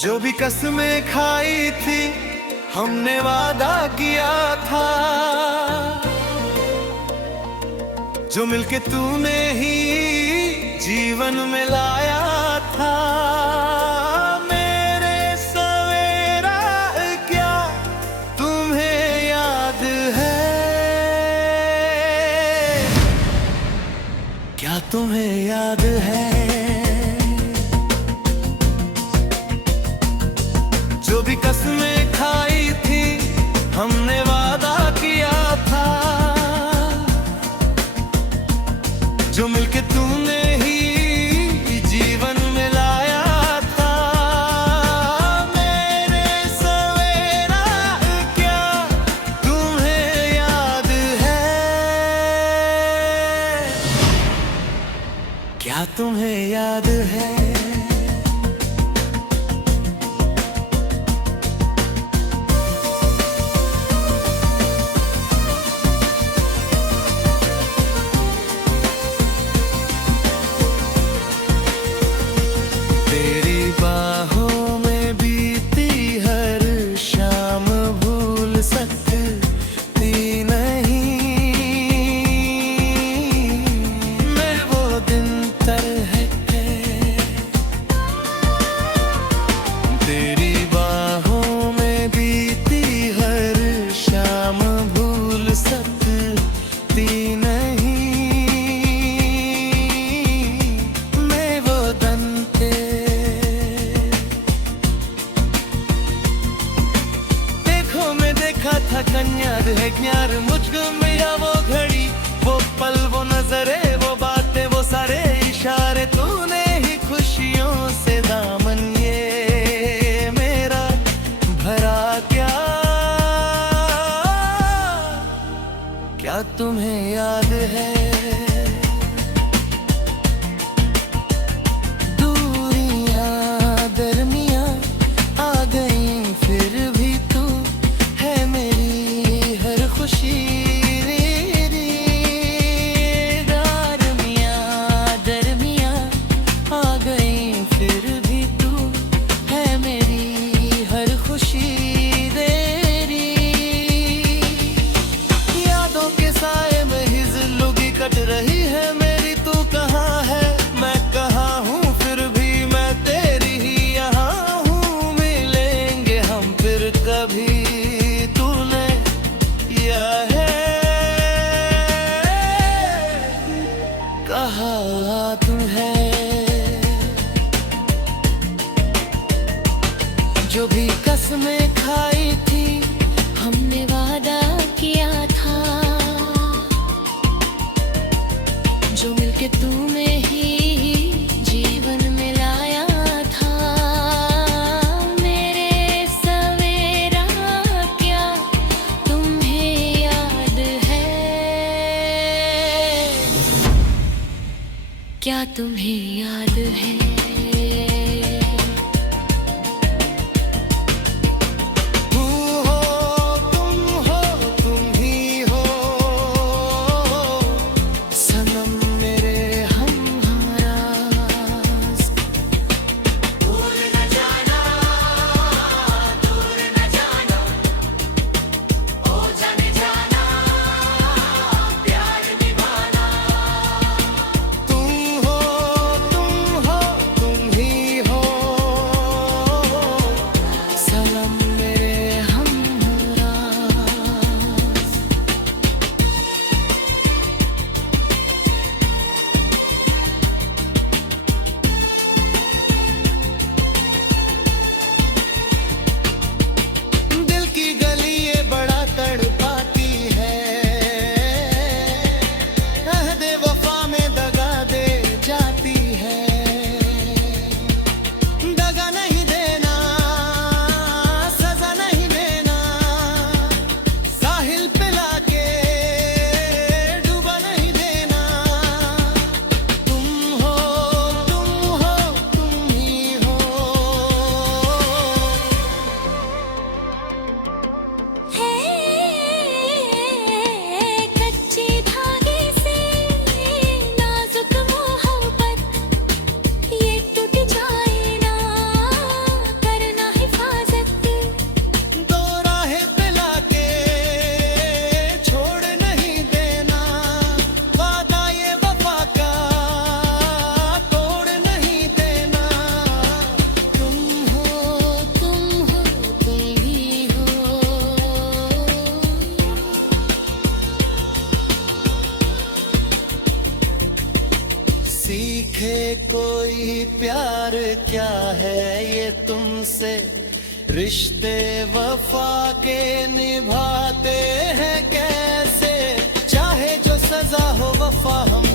जो भी कसमें खाई थी हमने वादा किया था, जो मिलके तूने ही जीवन में लाया था। मेरे सवेरा क्या तुम्हें याद है? क्या तुम्हें याद है? जो भी कसमें खाई थी हमने वादा किया था, जो मिलके तूने ही जीवन में लाया था। मेरे सवेरा क्या तुम्हें याद है? क्या तुम्हें याद है? कन्यार है ज्ञार मुझको मिला वो घड़ी, वो पल, वो नजरे, वो बातें, वो सारे इशारे। तूने ही खुशियों से दामन ये मेरा भरा क्या? क्या तुम्हें याद है? कट रही है मेरी, तू कहाँ है मैं कहाँ हूँ, फिर भी मैं तेरी ही यहाँ हूँ। मिलेंगे हम फिर कभी, तूने या है कहा तुम्हें। जो भी कसमें खाई थी हमने वादा किया था, जो मिलके तूने ही जीवन में लाया था। मेरे सवेरा क्या तुम्हें याद है? क्या तुम्हें याद है? पूछे कोई प्यार क्या है ये तुमसे, रिश्ते वफा के निभाते हैं कैसे। चाहे जो सजा हो वफा हम